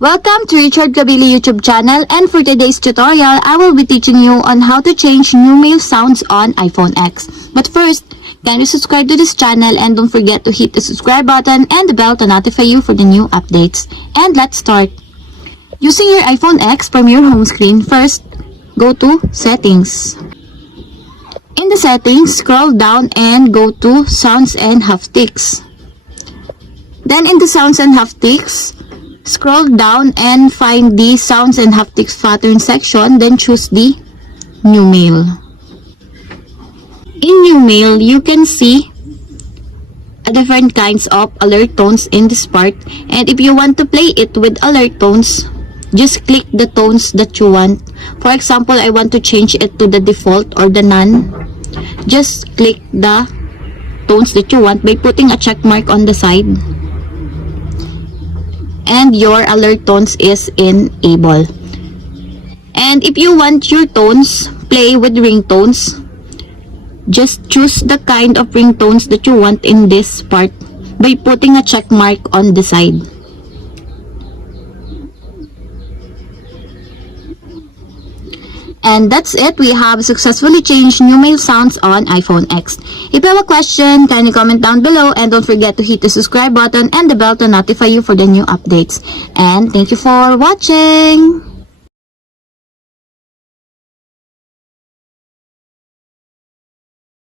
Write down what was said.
Welcome to Richard Kabili YouTube channel, and for today's tutorial, I will be teaching you on how to change new mail sounds on iPhone X. But first, kindly subscribe to this channel and don't forget to hit the subscribe button and the bell to notify you for the new updates. And let's start. Using your iPhone X from your home screen, first, go to Settings. In the settings, scroll down and go to Sounds and Haptics. Then in the Sounds and Haptics, scroll down and find the Sounds and Haptics pattern section, then choose the New Mail. In New Mail, you can see different kinds of alert tones in this part, and if you want to play it with alert tones, just click the tones that you want. For example, I want to change it to the default or the none. Just click the tones that you want by putting a check mark on the side, and your alert tones is enabled. And if you want your tones play with ringtones, just choose the kind of ringtones that you want in this part by putting a check mark on the side. And that's it. We have successfully changed new mail sounds on iPhone X. If you have a question, kindly comment down below, and don't forget to hit the subscribe button and the bell to notify you for the new updates. And thank you for watching!